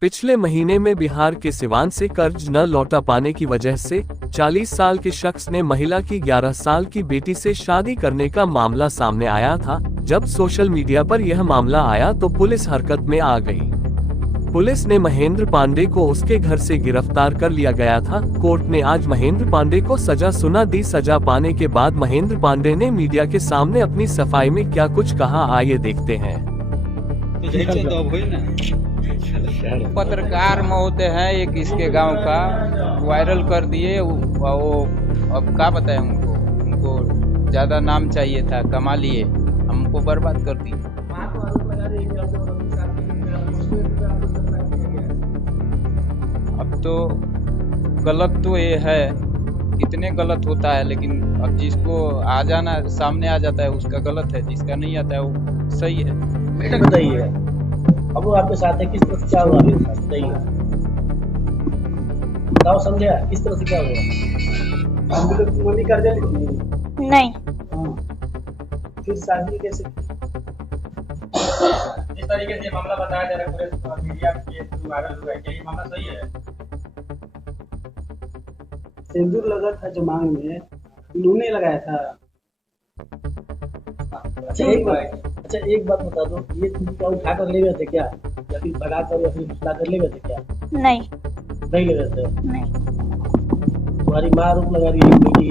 पिछले महीने में बिहार के सिवान से कर्ज न लौटा पाने की वजह से 40 साल के शख्स ने महिला की 11 साल की बेटी से शादी करने का मामला सामने आया था। जब सोशल मीडिया पर यह मामला आया तो पुलिस हरकत में आ गई। पुलिस ने महेंद्र पांडे को उसके घर से गिरफ्तार कर लिया गया था। कोर्ट ने आज महेंद्र पांडे को सजा सुना दी। सजा पाने के बाद महेंद्र पांडे ने मीडिया के सामने अपनी सफाई में क्या कुछ कहा, आइए देखते हैं। पत्रकार महोदय हैं एक इसके गांव का, वायरल कर दिए। वो अब क्या बताएं उनको ज्यादा नाम चाहिए था, कमा लिए, हमको बर्बाद कर दिए। अब तो गलत तो ये है, कितने गलत होता है, लेकिन अब जिसको आ जाना सामने आ जाता है उसका गलत है, जिसका नहीं आता है वो सही है। बताइए अब वो आपके साथ है, किस तरह से क्या हुआ आपके साथ, बताइए। बताओ समझा, किस तरह से क्या हुआ? मम्मी कर्जा ली नहीं। फिर शादी कैसे? इस तरीके से मामला बताया जा रहा है पूरे मीडिया के थ्रू वायरल हुआ है, क्या ये मामला सही है? सिंदूर लगा था जो मांग में, इन्होंने लगाया था। अच्छा एक बात बता दो, ये तुम क्या उठा कर ले गए थे क्या, या फिर भगा कर या फिर बुला कर ले गए थे क्या? नहीं ले गए थे। नहीं। तुम्हारी माँ आरोप लगा रही है कि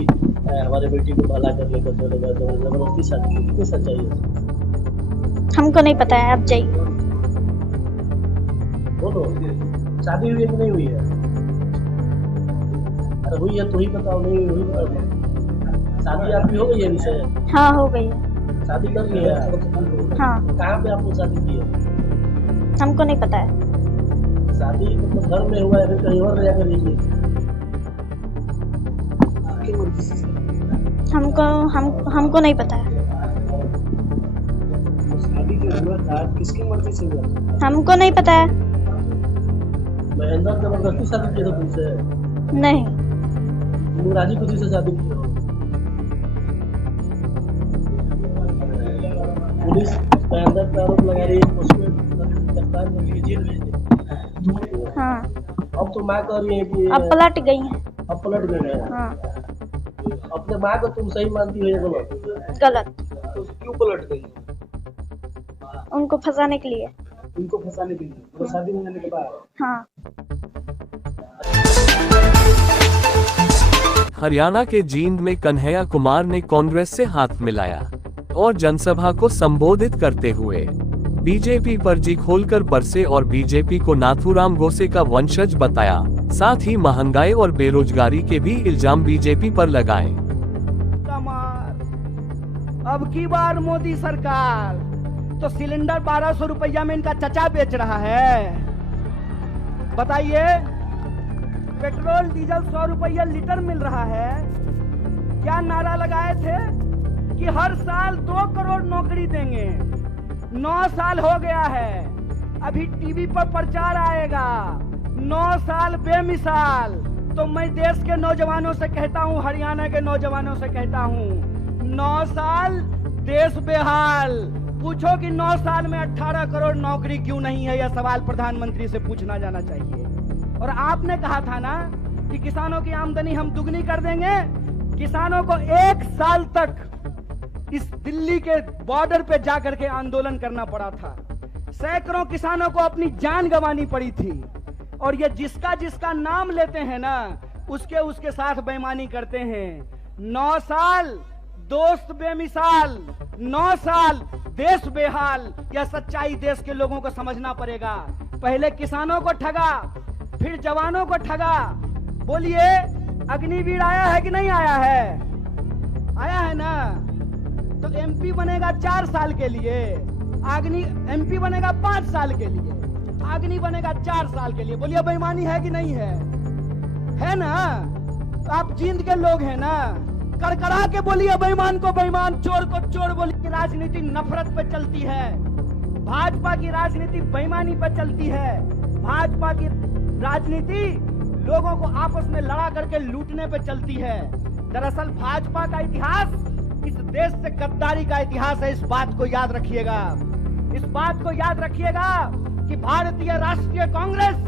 हमारे बेटी को भला कर लेकर चले गए, जबरदस्ती शादी की, कितनी सच्चाई है? हमको नहीं पता है, आप जाइए। बोलो, शादी हुई है कि नहीं हुई है? अरे हुई है तो ही बताओ, नहीं हुई तो शादी आपकी हो गई है इनसे? हाँ हो गई है। शादी कर ली है? हाँ। कहाँ पे आपने शादी की है? हमको नहीं पता है। शादी मतलब घर में हुआ है फिर कहीं और जाकर लीजिए? हमको नहीं पता है। शादी जो हुआ था किसकी मर्जी से हुआ? हमको नहीं पता है। महेंद्र जबरदस्ती शादी की था तुमसे? नहीं। तुम राजी खुशी से शादी की हो? पुलिस महेंद्र पर आरोप लगा रही है, उसमें गिरफ्तार करके जेल भेज दे। हाँ। अब तो माँ कह रही है कि अब पलट गई हैं। अब पलट गए हैं। हाँ। अपने माँ को तुम सही मानती हो या गलत? गलत। तो क्यों पलट गई? उनको फंसाने के लिए। उनको फंसाने के लिए, तो शादी होने के बाद? हाँ। हरियाणा के जींद में कन्हैया कुमार ने कांग्रेस से हाथ मिलाया और जनसभा को संबोधित करते हुए बीजेपी पर जी खोलकर बरसे और बीजेपी को नाथूराम गोसे का वंशज बताया। साथ ही महंगाई और बेरोजगारी के भी इल्जाम बीजेपी पर लगाए। अब की बार मोदी सरकार तो सिलेंडर 1200 रुपया में इनका चचा बेच रहा है। बताइए, पेट्रोल डीजल 100 रुपया लीटर मिल रहा है। क्या नारा लगाए थे कि हर साल 2 करोड़ नौकरी देंगे। 9 साल हो गया है, अभी टीवी पर प्रचार आएगा 9 साल बेमिसाल। तो मैं देश के नौजवानों से कहता हूं, हरियाणा के नौजवानों से कहता हूं, 9 साल देश बेहाल। पूछो कि 9 साल में 18 करोड़ नौकरी क्यों नहीं है, यह सवाल प्रधानमंत्री से पूछना जाना चाहिए। और आपने कहा था ना कि किसानों की आमदनी हम दुगनी कर देंगे। किसानों को 1 साल तक इस दिल्ली के बॉर्डर पे जाकर के आंदोलन करना पड़ा था। सैकड़ों किसानों को अपनी जान गंवानी पड़ी थी। और ये जिसका जिसका नाम लेते हैं ना, उसके साथ बेईमानी करते हैं। 9 साल दोस्त बेमिसाल, 9 साल देश बेहाल। यह सच्चाई देश के लोगों को समझना पड़ेगा। पहले किसानों को ठगा, फिर जवानों को ठगा। बोलिए, अग्निवीर आया है कि नहीं आया है? आया है ना। तो एमपी बनेगा 4 साल के लिए, एमपी बनेगा 5 साल के लिए, अग्नि बनेगा 4 साल के लिए। बोलिए, बेईमानी है कि नहीं है? है ना। तो आप जींद के लोग हैं ना, करकरा के बोलिए बेईमान को बेईमान, चोर को चोर। बोलिए, राजनीति नफरत पे चलती है। भाजपा की राजनीति बेईमानी पे चलती है। भाजपा की राजनीति लोगों को आपस में लड़ा करके लूटने पे चलती है। दरअसल भाजपा का इतिहास इस देश से गद्दारी का इतिहास है। इस बात को याद रखिएगा, इस बात को याद रखिएगा। कि भारतीय राष्ट्रीय कांग्रेस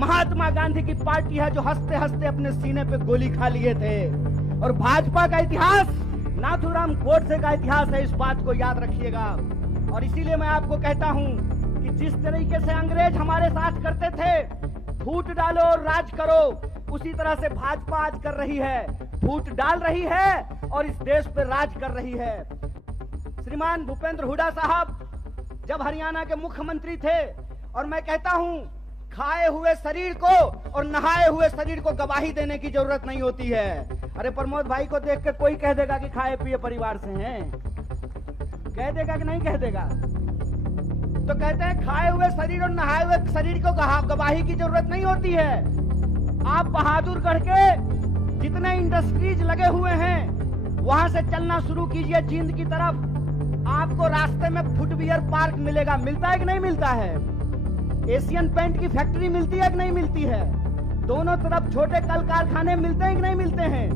महात्मा गांधी की पार्टी है जो हंसते हंसते अपने सीने पे गोली खा लिए थे। और भाजपा का इतिहास नाथूराम गोडसे का इतिहास है, इस बात को याद रखिएगा। और इसीलिए मैं आपको कहता हूं कि जिस तरीके से अंग्रेज हमारे साथ करते थे, फूट डालो और राज करो, उसी तरह से भाजपा आज कर रही है, फूट डाल रही है और इस देश पे राज कर रही है। श्रीमान भूपेंद्र हुड्डा साहब जब हरियाणा के मुख्यमंत्री थे, और मैं कहता हूं खाए हुए शरीर को और नहाए हुए शरीर को गवाही देने की जरूरत नहीं होती है। अरे प्रमोद भाई को देख के कोई कह देगा कि खाए पिए परिवार से हैं, कह देगा कि नहीं कह देगा? तो कहते हैं खाए हुए शरीर और नहाए हुए शरीर को गवाही की जरूरत नहीं होती है। आप बहादुरगढ़ के जितने इंडस्ट्रीज लगे हुए हैं वहां से चलना शुरू कीजिए जींद की तरफ, आपको रास्ते में फुटवियर पार्क मिलेगा। मिलता है कि नहीं मिलता है? एशियन पेंट की फैक्ट्री मिलती है कि नहीं मिलती है? दोनों तरफ छोटे कल कारखाने मिलते हैं कि नहीं मिलते हैं?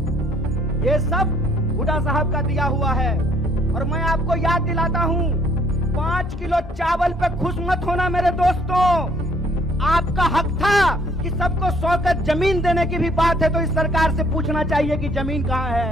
ये सब हुड्डा साहब का दिया हुआ है। और मैं आपको याद दिलाता हूं, 5 किलो चावल पे खुश मत होना मेरे दोस्तों। आपका हक था कि सबको 100 गज जमीन देने की भी बात है तो इस सरकार से पूछना चाहिए कि जमीन कहां है।